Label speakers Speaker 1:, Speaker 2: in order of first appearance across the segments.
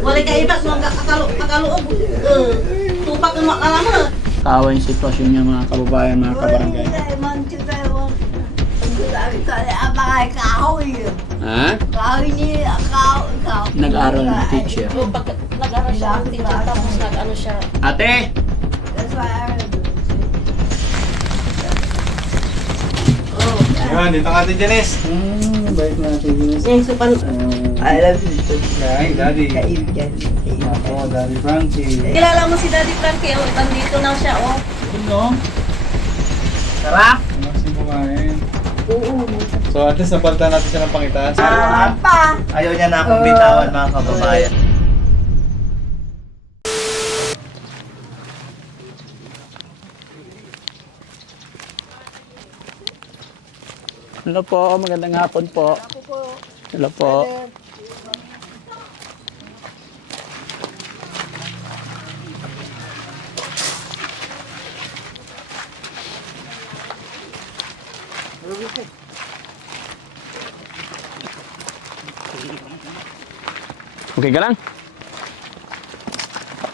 Speaker 1: Wala ka ibat mo akalo akaloob. Eh, tupak mo kalama.
Speaker 2: Kawa yung sitwasyon niya mga kababayan, mga kabarangay. Ha? Nag-aral ng teacher.
Speaker 3: Nag-aral siya ng teacher, tapos nag-ano siya,
Speaker 2: Ate!
Speaker 4: Yun, dito ka Ate Janice.
Speaker 2: Hmm, bait na ate Denise.
Speaker 3: yung supan,
Speaker 2: Uh,
Speaker 5: I love you.
Speaker 4: Hi, Daddy.
Speaker 5: Kaibigan.
Speaker 4: Ako, Daddy Frankie.
Speaker 3: kilala mo si Daddy Frankie, oh, nandito na siya, oh.
Speaker 2: no? Sarap!
Speaker 4: Kasi kumain. So at least napalitan natin siya ng pangitas.
Speaker 5: Pa!
Speaker 6: Ayaw niya na akong bitawan mga kababayan.
Speaker 2: Hello po, magandang hapon po. Hello po. Okay ka lang?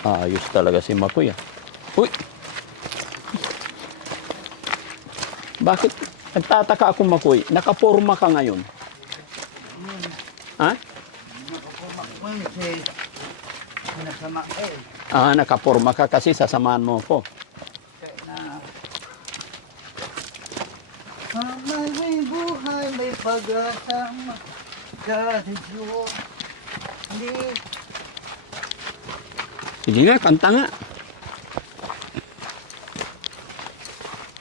Speaker 2: Ayos talaga si Makoy ah. Uy! Bakit nagtataka ako Makoy? Nakaporma ka ngayon. Ha? Ah, nakaporma ka kasi sasamahan mo ko.
Speaker 6: May buhay, may pag-asa. Dahil yun. Hindi.
Speaker 2: Sige nga, kanta nga.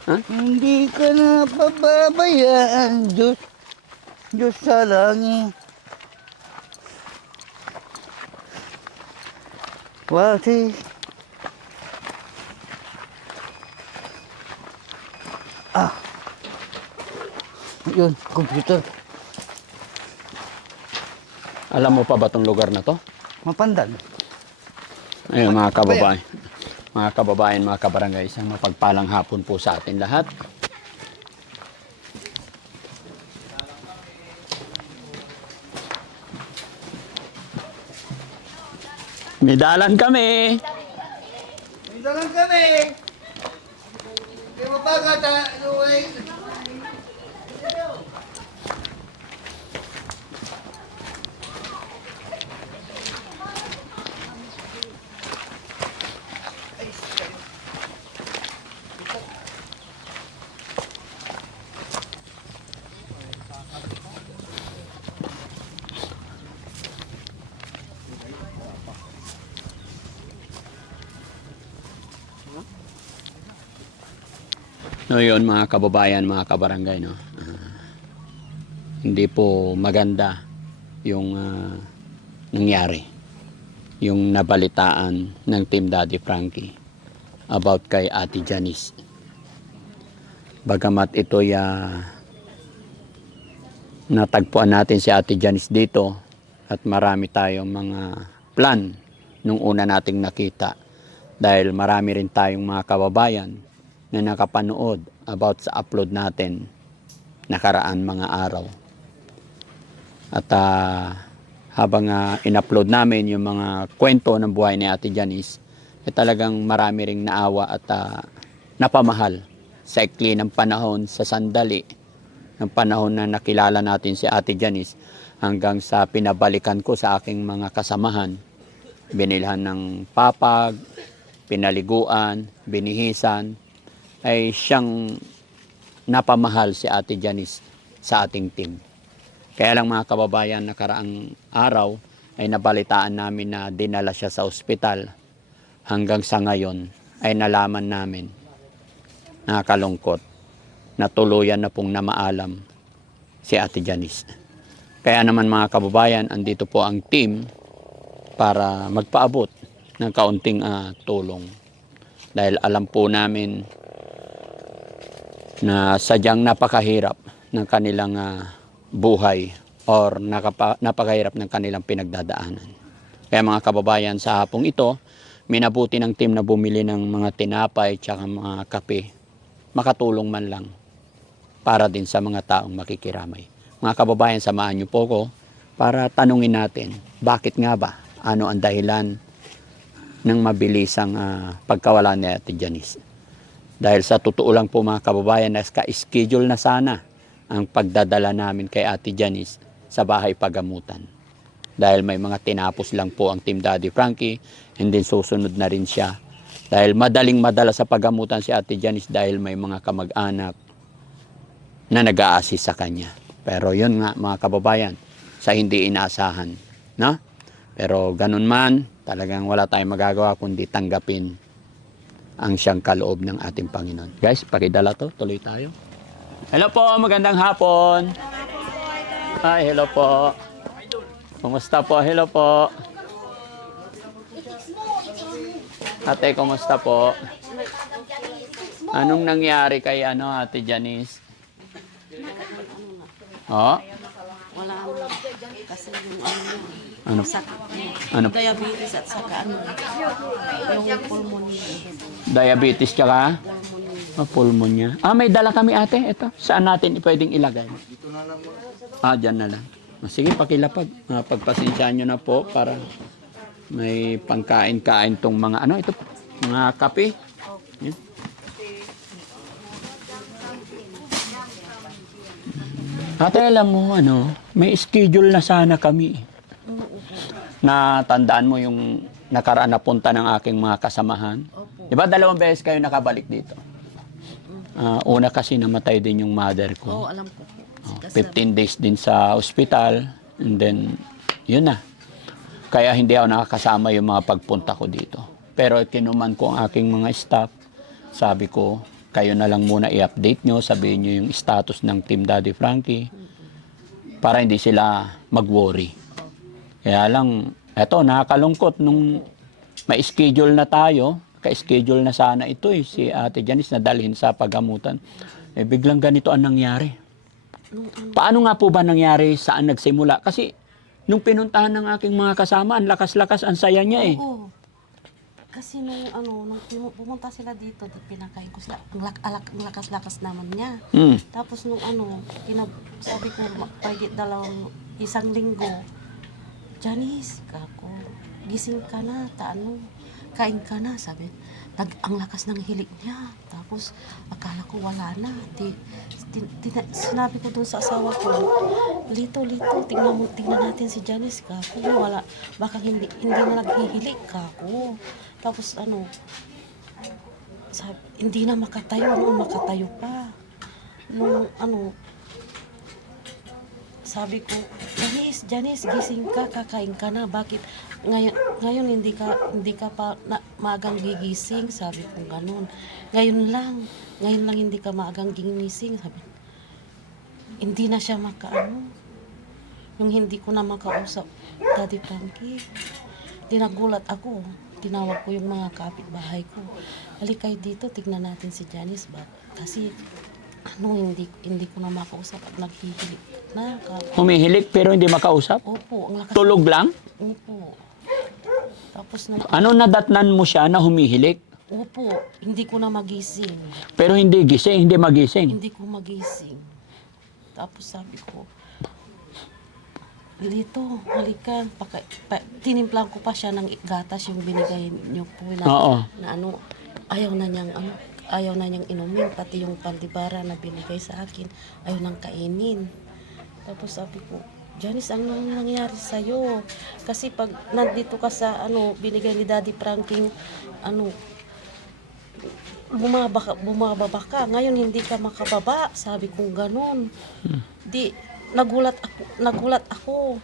Speaker 6: Hindi ka na pababayaan, Diyos. Diyos sa langit. What is... Ah. Yun, computer.
Speaker 2: Alam mo pa ba tong lugar na to?
Speaker 6: Mapandan.
Speaker 2: Ayun mga kababayan. Mga kababayan, mga kabarangay, isang mapagpalang hapon po sa atin lahat. May dalan kami.
Speaker 6: Lang kami. Di mo pa kata, Luway.
Speaker 2: No, yun mga kababayan, mga kabarangay, no. Ah, hindi po maganda yung ah, nangyari. Yung nabalitaan ng Team Daddy Frankie about kay Ate Janice. Bagamat ito ya natagpuan natin si Ate Janice dito at marami tayong mga plan nung una nating nakita dahil marami rin tayong mga kababayan na nakapanood about sa upload natin nakaraan mga araw. At ah, habang ah, in-upload namin yung mga kwento ng buhay ni Ate Janice, eh, talagang marami ring naawa at ah, napamahal sa ikli ng panahon, sa sandali ng panahon na nakilala natin si Ate Janice hanggang sa pinabalikan ko sa aking mga kasamahan. Binilhan ng papag, pinaliguan, binihisan, ay siyang napamahal si Ate Janice sa ating team. Kaya lang mga kababayan, nakaraang araw ay nabalitaan namin na dinala siya sa ospital. Hanggang sa ngayon ay nalaman namin, nakakalungkot, na tuluyan na pong namaalam si Ate Janice. Kaya naman mga kababayan, andito po ang team para magpaabot ng kaunting ah, tulong. Dahil alam po namin na sadyang napakahirap ng kanilang ah, buhay or nakapa, napakahirap ng kanilang pinagdadaanan. Kaya mga kababayan, sa hapong ito, minabuti ng team na bumili ng mga tinapay tsaka mga kape. Makatulong man lang para din sa mga taong makikiramay. Mga kababayan, samahan niyo po ko para tanungin natin, bakit nga ba ano ang dahilan ng mabilisang ah, pagkawala ni Ate Janice. Dahil sa totoo lang po mga kababayan, naka-schedule na sana ang pagdadala namin kay Ate Janice sa bahay pagamutan. Dahil may mga tinapos lang po ang Team Daddy Frankie and then susunod na rin siya. Dahil madaling madala sa pagamutan si Ate Janice dahil may mga kamag-anak na nag-a-assist sa kanya. Pero yun nga mga kababayan, sa hindi inaasahan. No? Pero ganun man, talagang wala tayong magagawa kundi tanggapin ang siyang kaloob ng ating Panginoon. Guys, pakidala to, tuloy tayo. Hello po, magandang hapon. Hi, hello po. Kumusta po? Hello po. Ate, kumusta po? Anong nangyari kay ano, Ate Janice? Oh?
Speaker 3: Wala ano. Kasi yung ano
Speaker 2: Ano?
Speaker 3: sakit niya.
Speaker 2: Ano?
Speaker 3: Diabetes at saka ano, yung pulmonía.
Speaker 2: Diabetes tsaka? Oh, pulmonya. Ah, may dala kami ate. Ito. Saan natin pwedeng ilagay? Ah, dyan na lang. Ah, Sige, pakilapag. Ah, pagpasensyaan nyo na po para may pangkain-kain tong mga ano ito mga kape. Yan. Ate, alam mo ano, may schedule na sana kami. Na tandaan mo yung nakaraan na punta ng aking mga kasamahan. Di ba dalawang beses kayo nakabalik dito? Ah, una kasi namatay din yung mother
Speaker 3: Oo,
Speaker 2: ko.
Speaker 3: alam ko.
Speaker 2: Oh, 15 days din sa ospital and then yun na. Kaya hindi ako nakakasama yung mga pagpunta ko dito. Pero kinuman ko ang aking mga staff. Sabi ko, kayo na lang muna i-update nyo, sabihin nyo yung status ng Team Daddy Frankie para hindi sila mag-worry. Kaya lang, eto, nakakalungkot nung may schedule na tayo, ka-schedule na sana ito eh, si Ate Janice na dalhin sa pagamutan. Eh, biglang ganito ang nangyari. Paano nga po ba nangyari saan nagsimula? Kasi nung pinuntahan ng aking mga kasama, ang lakas-lakas, ang saya niya eh.
Speaker 3: Oo. Kasi nung ano, nung pumunta sila dito, di pinakain ko sila. Ang, lak- alak- ang lakas-lakas naman niya.
Speaker 2: Hmm.
Speaker 3: Tapos nung ano, kinab sabi ko, ma- pagit dalawang isang linggo, Janice, kako, gising ka na, ta ano, kain ka na, sabi. Nag, ang lakas ng hilik niya. Tapos, akala ko wala na. Di, di, di- sinabi ko dun sa asawa ko, Lito, Lito, tingnan mo, tingnan natin si Janice, kako. Wala, baka hindi, hindi na naghihilik, kako. Tapos ano, sabi, hindi na makatayo, ano, makatayo pa. Nung ano, sabi ko, Janice, Janice, gising ka, kakain ka na. Bakit ngayon, ngayon hindi ka hindi ka pa na, maagang gigising? Sabi ko ganun. Ngayon lang, ngayon lang hindi ka maagang gigising. Sabi, hindi na siya makaano. Yung hindi ko na makausap, Daddy Frankie. Dinagulat ako. Tinawag ko yung mga kapitbahay ko. Halika kayo dito, tignan natin si Janice ba? Kasi ano, hindi hindi ko na makausap at naghihilik na.
Speaker 2: Humihilik pero hindi makausap?
Speaker 3: Opo, ang lakas.
Speaker 2: Tulog lang?
Speaker 3: Opo. Tapos nung,
Speaker 2: Ano nadatnan mo siya na humihilik?
Speaker 3: opo, hindi ko na magising.
Speaker 2: Pero hindi gising, hindi magising.
Speaker 3: Hindi ko magising. Tapos sabi ko, Lito, halika. Paka, pa, tinimplang ko pa siya ng gatas yung binigay niyo po na,
Speaker 2: Oo.
Speaker 3: na ano, ayaw na niyang ano, ayaw na niyang inumin, pati yung pandibara na binigay sa akin, ayaw nang kainin. Tapos sabi ko, Janice, ang nang nangyari sa'yo? Kasi pag nandito ka sa, ano, binigay ni Daddy Franking, ano, bumaba ka, bumababa ka. Ngayon hindi ka makababa. Sabi kong ganun. Di, nagulat ako, nagulat ako.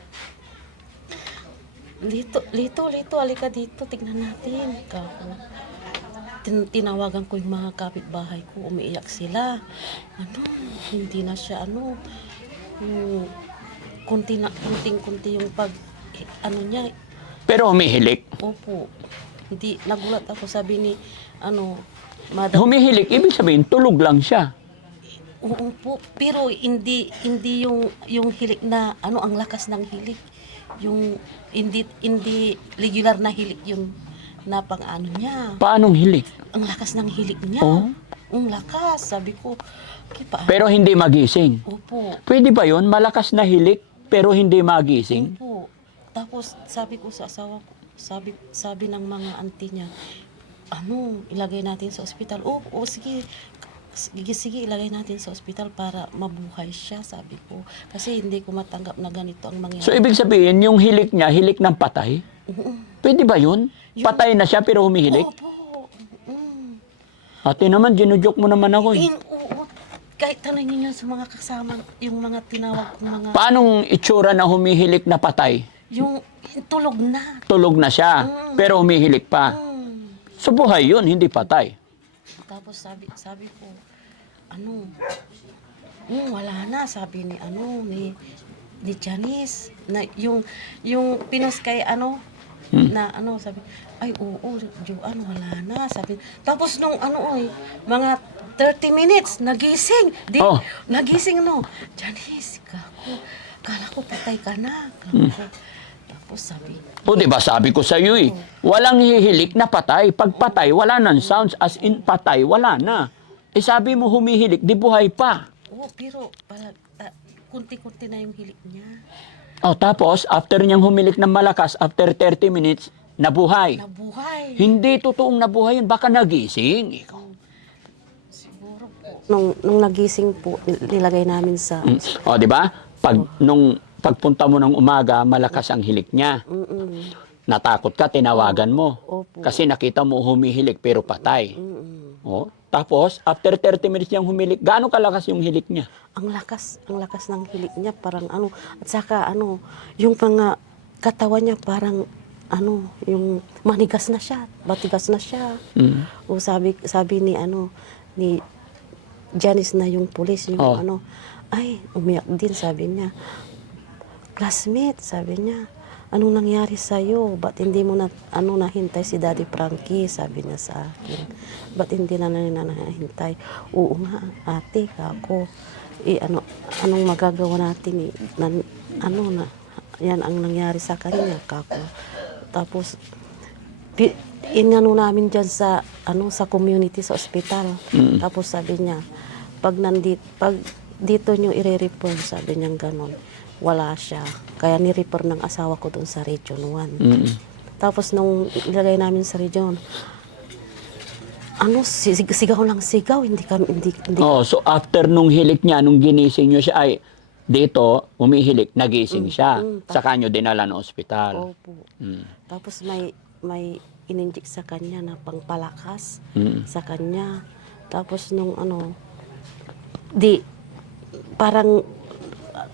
Speaker 3: Lito, lito, lito, alika dito, tignan natin. Kako. Tin- tinawagan ko yung mga kapitbahay ko, umiiyak sila. Ano, hindi na siya, ano, yung kunti na, kunting-kunti yung pag, ano niya,
Speaker 2: Pero humihilik.
Speaker 3: opo. Hindi, nagulat ako, sabi ni, ano, madam,
Speaker 2: Humihilik, ibig sabihin tulog lang siya.
Speaker 3: Oo po, pero hindi hindi yung yung hilik na ano ang lakas ng hilik. Yung hindi hindi regular na hilik yung na pang ano niya.
Speaker 2: Paanong hilik?
Speaker 3: Ang lakas ng hilik niya.
Speaker 2: Oo.
Speaker 3: Ang lakas, sabi ko. Kipa.
Speaker 2: Pero hindi magising.
Speaker 3: Opo.
Speaker 2: Pwede ba yun? Malakas na hilik pero hindi magising?
Speaker 3: Opo. tapos sabi ko sa asawa ko, sabi, sabi ng mga auntie niya, ano, ilagay natin sa ospital. Oo, oh, sige, sige, sige, ilagay natin sa ospital para mabuhay siya, sabi ko. Kasi hindi ko matanggap na ganito ang mangyayari.
Speaker 2: So, ibig sabihin, yung hilik niya, hilik ng patay? Pwede ba yun?
Speaker 3: Yung-
Speaker 2: Patay na siya pero humihilik?
Speaker 3: Opo. Mm.
Speaker 2: Ate naman, ginujoke mo naman ako eh.
Speaker 3: In. Kahit tanongin niyo sa mga kasama, yung mga tinawag kong mga,
Speaker 2: Paanong itsura na humihilik na patay?
Speaker 3: yung, tulog na.
Speaker 2: Tulog na siya, pero humihilik pa.
Speaker 3: Mm.
Speaker 2: So buhay yun, hindi patay.
Speaker 3: Tapos sabi, sabi ko, ano, mm, wala na, sabi ni, ano, ni, ni Janice, na yung, yung pinos kay, ano,
Speaker 2: Hmm.
Speaker 3: na, ano, sabi, ay, oo, Joan, wala na, sabi. Tapos nung, ano, oy, mga 30 minutes, nagising, di,
Speaker 2: Oh.
Speaker 3: nagising, no, Janice, kako, kala ko patay ka na,
Speaker 2: Hmm.
Speaker 3: Tapos sabi,
Speaker 2: O di ba sabi ko sa iyo eh, walang hihilik na patay. Pag patay, wala nang sounds. As in patay, wala na. Eh sabi mo humihilik, di buhay pa.
Speaker 3: oh, pero, pala, ta- kunti-kunti na yung hilik niya.
Speaker 2: O tapos, after niyang humilik ng malakas, after 30 minutes, nabuhay.
Speaker 3: Nabuhay.
Speaker 2: Hindi totoong nabuhay yun, baka nagising. Ikaw.
Speaker 3: Nung, nung nagising po, nilagay namin sa...
Speaker 2: Mm. O di ba? Pag nung pagpunta mo ng umaga, malakas ang hilik niya.
Speaker 3: Mm-mm.
Speaker 2: Natakot ka, tinawagan mo.
Speaker 3: Opo.
Speaker 2: Kasi nakita mo humihilik pero patay.
Speaker 3: Mm-mm.
Speaker 2: O, tapos, after 30 minutes niyang humilik, gaano kalakas yung hilik niya?
Speaker 3: Ang lakas, ang lakas ng hilik niya, parang ano, at saka ano, yung mga katawan niya parang ano, yung manigas na siya, batigas na siya.
Speaker 2: Mm.
Speaker 3: O sabi, sabi ni ano, ni Janice na yung pulis, yung
Speaker 2: Oh.
Speaker 3: ano, ay, umiyak din, sabi niya. Classmate, sabi niya, anong nangyari sa'yo? Ba't hindi mo na, ano, nahintay si Daddy Frankie? Sabi niya sa akin. Ba't hindi na na nahintay? Oo nga, ate, ako. Eh, ano, anong magagawa natin? Eh? Nan, ano na, yan ang nangyari sa kanya, kako. Tapos, inano namin dyan sa ano sa community sa ospital. Tapos sabi niya, pag nandit pag dito niyo ire-refer, sabi niya ganon. Wala siya. Kaya ni-refer ng asawa ko doon sa Region 1.
Speaker 2: Mm.
Speaker 3: Tapos nung ilagay namin sa region, ano, sig- sigaw lang sigaw, hindi kami, hindi, hindi,
Speaker 2: Oh, so after nung hilik niya, nung ginising niyo siya, ay dito, umihilik, nagising siya.
Speaker 3: mm,
Speaker 2: Sa kanyo dinala ng ospital.
Speaker 3: Opo.
Speaker 2: Mm.
Speaker 3: Tapos may, may ininjik sa kanya na pangpalakas.
Speaker 2: Mm.
Speaker 3: sa kanya. Tapos nung ano, di, parang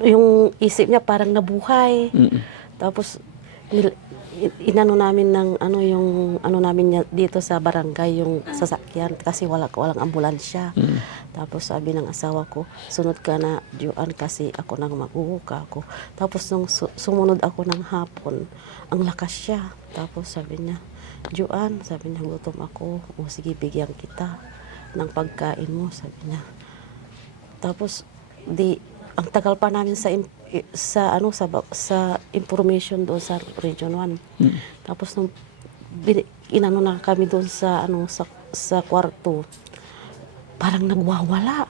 Speaker 3: yung isip niya parang nabuhay.
Speaker 2: Mm.
Speaker 3: Tapos nil, inano namin ng ano yung ano namin niya dito sa barangay yung sasakyan kasi wala walang ambulansya. Tapos sabi ng asawa ko, sunod ka na Juan kasi ako nang maguhuka ako. Tapos nung su- sumunod ako ng hapon, ang lakas siya. Tapos sabi niya, Juan, sabi niya, gutom ako. O sige, bigyan kita ng pagkain mo, sabi niya. Tapos di ang tagal pa namin sa sa ano sa sa information doon sa Region 1. Tapos nung inano na kami doon sa ano sa sa kwarto. Parang nagwawala.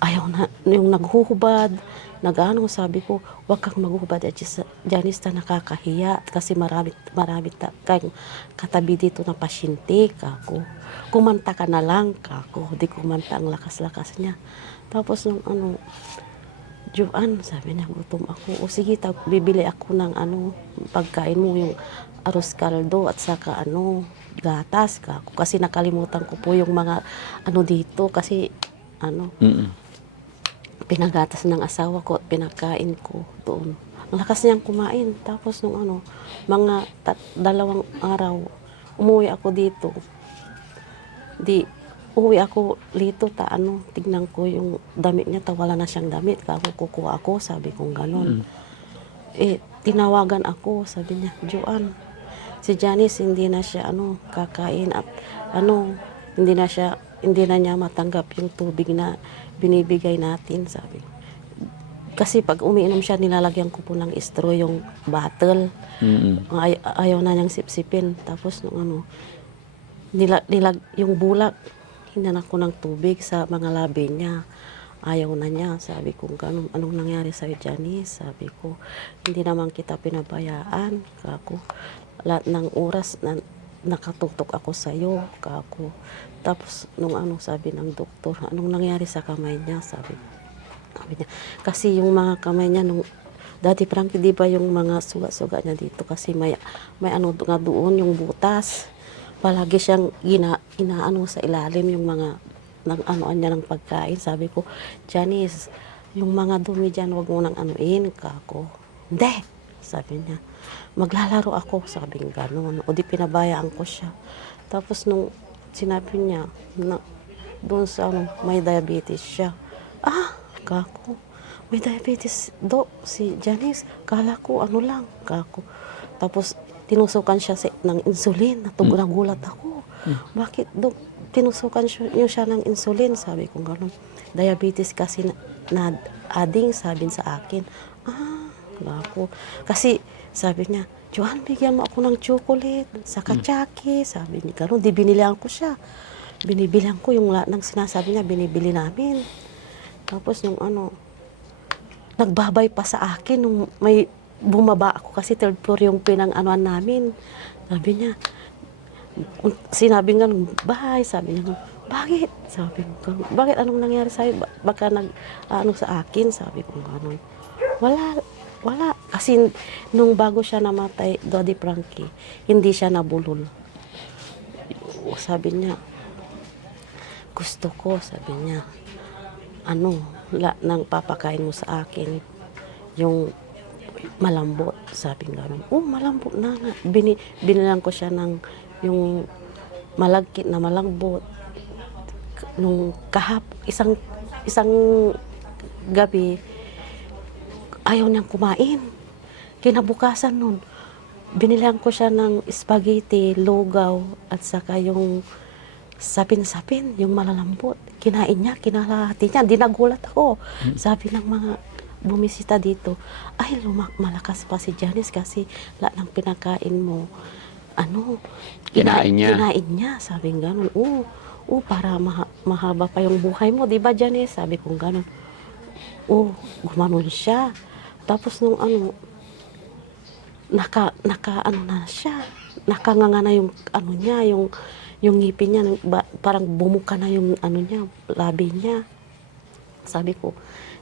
Speaker 3: Ayaw na yung naghuhubad, nagano sabi ko, wag kang maghuhubad at Janice na nakakahiya kasi marami marami ta, kang katabi dito na pasyente kako. Kumanta ka na lang kako, di kumanta ang lakas-lakas niya. Tapos nung ano, Joan, sabi niya, gutom ako. O sige, tag, bibili ako ng ano, pagkain mo, yung arroz caldo at saka ano, gatas ka. Kasi nakalimutan ko po yung mga ano dito kasi ano,
Speaker 2: Mm.
Speaker 3: Pinagatas ng asawa ko at pinakain ko doon. Ang lakas niyang kumain. Tapos nung ano, mga tat- dalawang araw, umuwi ako dito. Di, uwi ako dito, ta ano, tignan ko yung damit niya, ta wala na siyang damit. Kako kukuha ako, sabi kong ganon. Eh, tinawagan ako, sabi niya, Joan, si Janice hindi na siya ano, kakain at ano, hindi na siya, hindi na niya matanggap yung tubig na binibigay natin, sabi. Kasi pag umiinom siya, nilalagyan ko po ng straw yung bottle.
Speaker 2: Mm.
Speaker 3: Ay, ayaw na niyang sipsipin. Tapos nung ano, nila, nilag, yung bulak, hinanak ko ng tubig sa mga labi niya. ayaw na niya. Sabi ko, ganun, anong nangyari sa'yo, Janice? Sabi ko, hindi naman kita pinabayaan. Kako, lahat ng oras na nakatutok ako sa'yo. Kako. Tapos, nung ano, sabi ng doktor, anong nangyari sa kamay niya? Sabi, sabi niya, kasi yung mga kamay niya, nung Dati Frankie, di ba yung mga suga-suga niya dito kasi may may ano nga doon yung butas. Palagi siyang ina, inaano sa ilalim yung mga ng anoan niya ng pagkain. Sabi ko, Janice, yung mga dumi dyan, wag mo nang anuin, kako. Hindi, sabi niya. Maglalaro ako, sabi nga gano'n. O di pinabayaan ko siya. Tapos nung sinabi niya, na, doon sa ano, may diabetes siya. Ah, kako. May diabetes, do, si Janice. Kala ko, ano lang, kako. Tapos, tinusukan siya si, ng insulin. Natug, nagulat ako. Bakit, dok, tinusukan siya, niyo siya ng insulin? Sabi ko, gano'n. Diabetes kasi na, na ading, sabi sa akin. Ah, kako. Kasi, sabi niya, Johan, bigyan mo ako ng chocolate, sa kachaki. Sabi niya, gano'n. Di binilihan ko siya. Binibilihan ko yung lahat ng sinasabi niya, binibili namin. Tapos yung ano, nagbabay pa sa akin nung may bumaba ako kasi third floor yung pinang-anuan namin. Sabi niya, sinabi nga nung bahay, sabi niya, bakit? Sabi ko, bakit anong nangyari sa'yo? Ba- Baka nag, ano sa akin? Sabi ko, gano'n. Wala, wala. Kasi nung bago siya namatay, Daddy Frankie, hindi siya nabulol. Sabi niya, gusto ko, sabi niya, ano, la, nang papakain mo sa akin, yung malambot, sabi nga gano'n. Oh, malambot na nga. Bini, binilang ko siya ng yung malagkit na malambot. Nung kahap, isang, isang gabi, ayaw niyang kumain. Kinabukasan nun, binilang ko siya ng spaghetti, lugaw, at saka yung sapin-sapin, yung malalambot. Kinain niya, kinalahati niya. Di nagulat ako. Sabi ng mga bumisita dito, ay, lumak malakas pa si Janice kasi lahat ng pinakain mo, ano,
Speaker 2: Kinain niya.
Speaker 3: Kinain niya, sabi ng ganun. Oo, oo, para maha- mahaba pa yung buhay mo, di ba Janice? Sabi kong ganun. Oo, gumanon siya. Tapos nung ano, naka, naka ano na siya, nakanganga na yung ano niya, yung yung ngipin niya, parang bumuka na yung ano niya, labi niya. Sabi ko,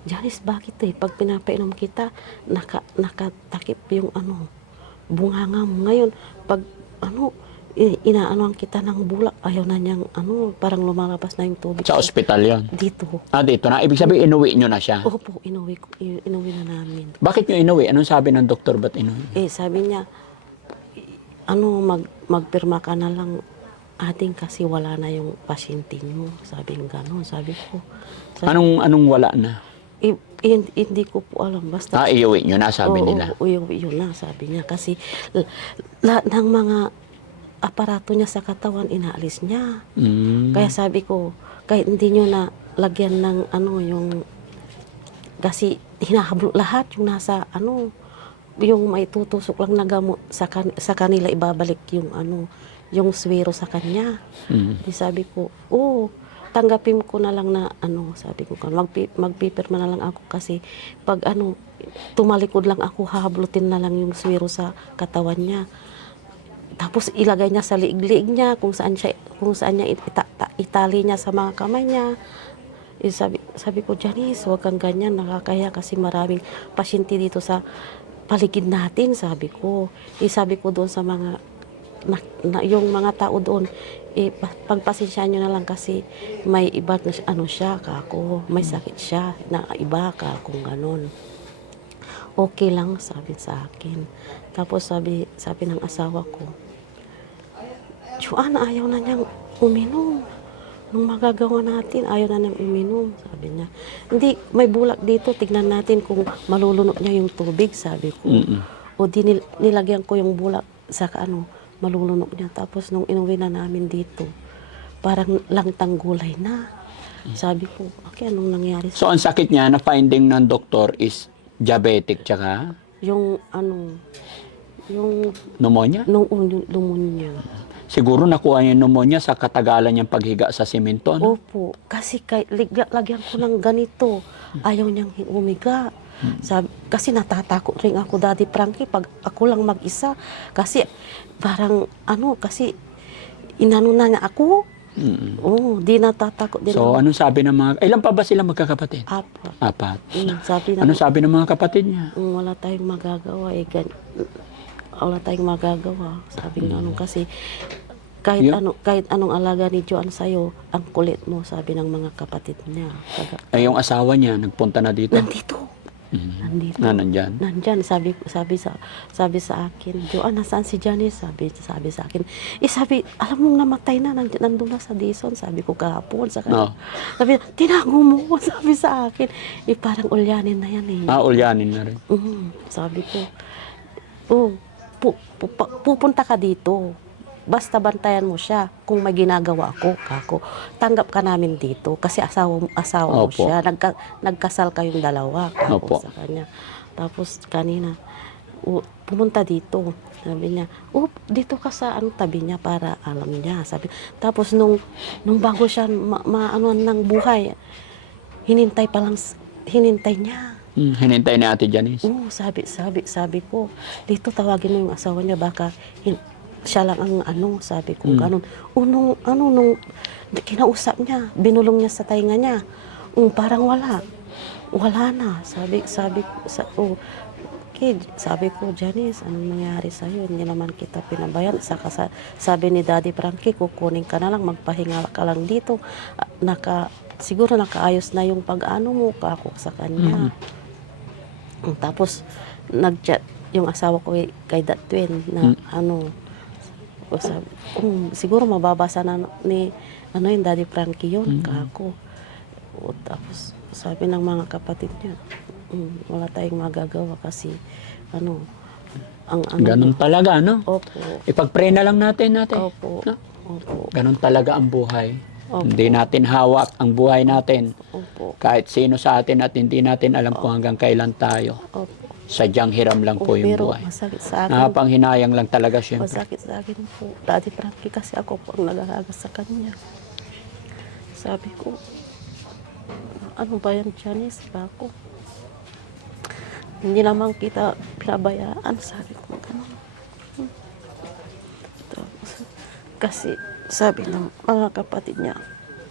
Speaker 3: Janice, bakit eh? Pag pinapainom kita, naka, nakatakip yung ano, bunganga mo. Ngayon, pag ano, inaanoan kita ng bulak, ayaw na niyang ano, parang lumalabas na yung tubig.
Speaker 2: Sa ospital yon.
Speaker 3: Dito.
Speaker 2: Ah, dito na. Ibig sabihin, inuwi nyo na siya.
Speaker 3: Opo, inuwi, ko, i- inuwi na namin.
Speaker 2: Bakit nyo inuwi? Anong sabi ng doktor? Ba't inuwi?
Speaker 3: Eh, sabi niya, ano, mag, magpirma ka na lang ating kasi wala na yung pasyente niyo. Sabi ng gano'n. Sabi ko, sabi,
Speaker 2: Anong, anong wala na?
Speaker 3: "I- hin- hindi ko po alam. Basta,
Speaker 2: Ah, iuwi nyo na, sabi
Speaker 3: Oo,
Speaker 2: nila.
Speaker 3: Oo, yun, yun na, sabi niya. Kasi l- lahat ng mga aparato niya sa katawan, inaalis niya.
Speaker 2: Mm.
Speaker 3: Kaya sabi ko, kahit hindi nyo na lagyan ng ano, yung, kasi hinahablo lahat yung nasa ano, yung may tutusok lang na gamot sa, kan- sa kanila ibabalik yung ano, yung swero sa kanya.
Speaker 2: Mm.
Speaker 3: Di sabi ko, oo, tanggapin ko na lang na ano, sabi ko, magpi, magpipirma na lang ako kasi pag ano, tumalikod lang ako, hahablutin na lang yung swero sa katawan niya. Tapos ilagay niya sa liig-liig niya kung saan siya kung saan niya ita, ta- itali niya sa mga kamay niya. Eh, sabi, sabi ko, Janice, huwag kang ganyan, nakakaya kasi maraming pasyente dito sa paligid natin, sabi ko. Eh, sabi ko doon sa mga, na, na- yung mga tao doon, eh, pa- pagpasensya nyo na lang kasi may iba na ano siya, kako, may sakit siya, na iba ka, kung ganon okay lang sabi sa akin. Tapos sabi sabi ng asawa ko, Juan, ayaw na niyang uminom. Nung magagawa natin, ayaw na niyang uminom, sabi niya. Hindi, may bulak dito, tignan natin kung malulunok niya yung tubig, sabi ko.
Speaker 2: Mm-mm.
Speaker 3: O di nil- nilagyan ko yung bulak sa ano, malulunok niya. Tapos nung inuwi na namin dito, parang langtang gulay na. Sabi ko, okay, anong nangyari
Speaker 2: So, ang sakit niya na finding ng doktor is diabetic tsaka
Speaker 3: yung ano, yung
Speaker 2: pneumonia?
Speaker 3: nung yung pneumonia.
Speaker 2: Siguro nakuha niya yung pneumonia sa katagalan niyang paghiga sa simento. Ano?
Speaker 3: Opo, kasi kay, ligya, lagyan ko ng ganito. Ayaw niyang humiga. Sabi, kasi natatakot rin ako, Daddy Frankie, pag ako lang mag-isa. Kasi parang, ano, kasi inano na niya ako.
Speaker 2: Mm.
Speaker 3: Oo, di natatakot din
Speaker 2: So,
Speaker 3: ako.
Speaker 2: anong sabi ng mga... Ilan pa ba sila magkakapatid?
Speaker 3: Apo.
Speaker 2: Apat.
Speaker 3: Mm, sabi na,
Speaker 2: Anong sabi ng mga kapatid niya?
Speaker 3: "Mm, wala tayong magagawa eh. Gan, wala tayong magagawa. Sabi ng ano kasi kahit
Speaker 2: Yun.
Speaker 3: ano kahit anong alaga ni Joan sa'yo, ang kulit mo, sabi ng mga kapatid niya. Taga,
Speaker 2: Ay, yung asawa niya, nagpunta na dito.
Speaker 3: nandito.
Speaker 2: Mm.
Speaker 3: Nandito.
Speaker 2: Na, nandyan.
Speaker 3: Nandyan, sabi, sabi sa sabi sa akin, Joan, nasaan si Janice? Sabi, sabi sa akin. Eh, sabi, alam mong namatay na, nand- nandun na sa Dison. Sabi ko kahapon sa kanya.
Speaker 2: No.
Speaker 3: Sabi, tinago mo, sabi sa akin. Eh, parang ulyanin na yan eh.
Speaker 2: Ah, ulyanin na rin.
Speaker 3: Mhm, sabi ko, oh, pu, pu- pupunta ka dito. Basta bantayan mo siya kung may ginagawa ako, kako. Tanggap ka namin dito kasi asawa, asawa mo siya. Nagka, nagkasal kayong dalawa, kako,
Speaker 2: Opo.
Speaker 3: sa kanya. Tapos kanina, oh, pumunta dito. Sabi niya, oh, dito ka sa ano, tabi niya para alam niya. Sabi, tapos nung, nung bago siya ma, maano ng buhay, hinintay pa lang, hinintay niya.
Speaker 2: Mm, hinintay ni Ate Janice.
Speaker 3: Oo, sabi, sabi, sabi ko, dito tawagin mo yung asawa niya, baka hin- siya lang ang ano, sabi ko,
Speaker 2: Mm.
Speaker 3: ganun. O nung, ano, nung kinausap niya, binulong niya sa tainga niya, um, parang wala. Wala na, sabi, sabi, sa, oh, kid, sabi ko, Janice, anong nangyari sa'yo? Hindi naman kita pinabayan. Saka sa, sabi ni Daddy Frankie, kukunin ka na lang, magpahinga ka lang dito. Ah, Naka, siguro nakaayos na yung pag-ano mo, kako sa kanya. Tapos, nag-chat yung asawa ko kay, kay that twin na ano, o sabi, um, siguro mababasa na ni ano yung Daddy Frankie yun, kako. O, tapos, sabi ng mga kapatid niya, um, wala tayong magagawa kasi, ano, ang ano,
Speaker 2: Ganun talaga, no?
Speaker 3: opo,
Speaker 2: Ipag-pray na lang natin natin.
Speaker 3: opo,
Speaker 2: No?
Speaker 3: opo,
Speaker 2: Ganun talaga ang buhay.
Speaker 3: Opo.
Speaker 2: Hindi natin hawak ang buhay natin.
Speaker 3: opo,
Speaker 2: Kahit sino sa atin at hindi natin alam kung hanggang kailan tayo.
Speaker 3: opo.
Speaker 2: Sadyang hiram lang po
Speaker 3: Oh,
Speaker 2: yung
Speaker 3: pero
Speaker 2: buhay.
Speaker 3: masakit sa akin.
Speaker 2: Nakapanghinayang lang talaga siyempre.
Speaker 3: Masakit sa akin po. Daddy Frankie kasi ako po ang nag-aaga sa kanya. Sabi ko, ano ba yan, Janice? Ako. Hindi naman kita pinabayaan. Sabi ko, gano'n. Hmm. Tapos, kasi sabi ng mga kapatid niya,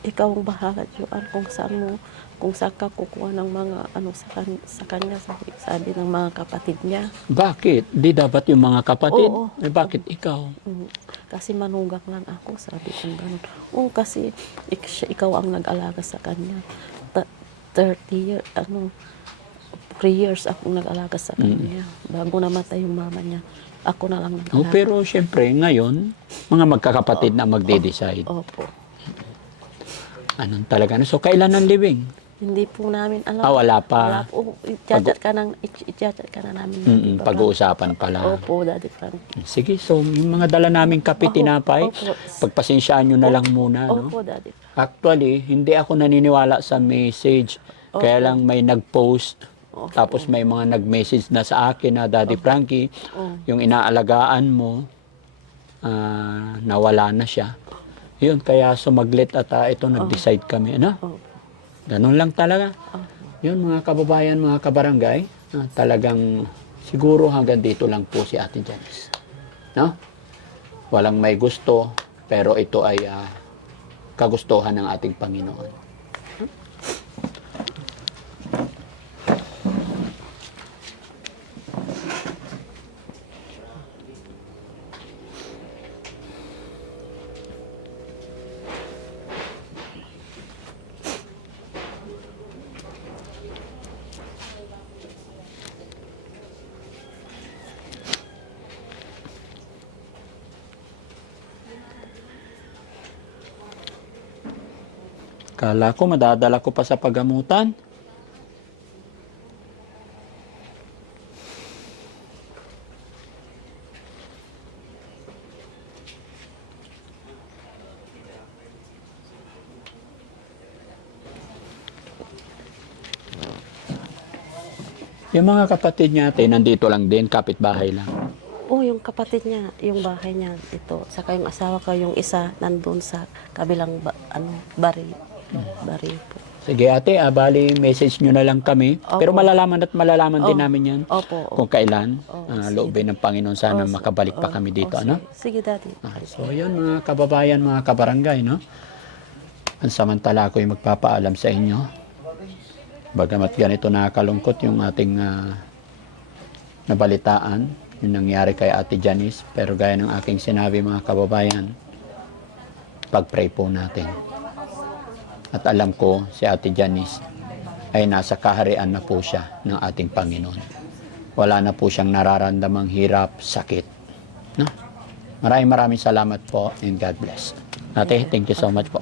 Speaker 3: ikaw ang bahala, Joan, kung saan mo, kung saan ka kukuha ng mga ano sa, kan- sa kanya, sabi, sabi ng mga kapatid niya.
Speaker 2: Bakit? Di dapat yung mga kapatid?
Speaker 3: Oo.
Speaker 2: Eh, bakit ikaw?
Speaker 3: Mm, Kasi manugang lang ako, sabi ko gano'n. Oo, kasi ik- siya- ikaw ang nag-alaga sa kanya. Ta- 30 years, ano, 3 years akong nag-alaga sa kanya. Bago namatay yung mama niya, ako na lang
Speaker 2: Oh, pero siyempre, ngayon, mga magkakapatid na magde-decide.
Speaker 3: Opo.
Speaker 2: Anong talaga? So, kailan ang living?
Speaker 3: Hindi po namin alam.
Speaker 2: Ah, wala pa.
Speaker 3: Wala po. I-chat ka na, i-chat ka na namin.
Speaker 2: Mm,
Speaker 3: Papa.
Speaker 2: pag-uusapan pala.
Speaker 3: Opo, Daddy Frank.
Speaker 2: Sige, so yung mga dala naming kape,
Speaker 3: Opo,
Speaker 2: tinapay,
Speaker 3: opo.
Speaker 2: pagpasensyaan nyo na lang muna. No?
Speaker 3: Opo, Daddy.
Speaker 2: Actually, hindi ako naniniwala sa message. Kaya lang may nag-post,
Speaker 3: Opo.
Speaker 2: tapos may mga nag-message na sa akin na, Daddy Frankie,
Speaker 3: Oh.
Speaker 2: yung inaalagaan mo, ah, nawala na siya. Yun, kaya sumaglit at ah, ito nag-decide kami. Ano?
Speaker 3: Opo.
Speaker 2: Ganun lang talaga. Yun mga kababayan, mga kabarangay, ah, talagang siguro hanggang dito lang po si Ate Janice. No? Walang may gusto, pero ito ay ah, kagustuhan ng ating Panginoon. Kala ko madadala ko pa sa pagamutan. Yung mga kapatid natin, nandito lang din, kapitbahay lang.
Speaker 3: Oh, yung kapatid niya, yung bahay niya ito, saka yung asawa ko, yung isa nandun sa kabilang ba, ano, bari. Bari po.
Speaker 2: Sige ate, ah, bali message nyo na lang kami.
Speaker 3: Opo.
Speaker 2: Pero malalaman at malalaman din
Speaker 3: Oh.
Speaker 2: namin yan.
Speaker 3: Opo.
Speaker 2: Kung kailan.
Speaker 3: Oh,
Speaker 2: Ah,
Speaker 3: sige.
Speaker 2: loobin ng Panginoon sana
Speaker 3: Oh,
Speaker 2: makabalik pa kami dito.
Speaker 3: oh,
Speaker 2: ano?
Speaker 3: Sige, sige daddy.
Speaker 2: Ah, so yun mga kababayan, mga kabarangay, no? Ang samantala ko yung magpapaalam sa inyo. Bagamat ganito nakakalungkot yung ating ah, nabalitaan, yung nangyari kay Ate Janice. Pero gaya ng aking sinabi mga kababayan, pag-pray po natin. At alam ko si Ate Janice ay nasa kaharian na po siya ng ating Panginoon. Wala na po siyang nararamdamang hirap, sakit. No? Maraming maraming salamat po and God bless. Ate, thank you so much po.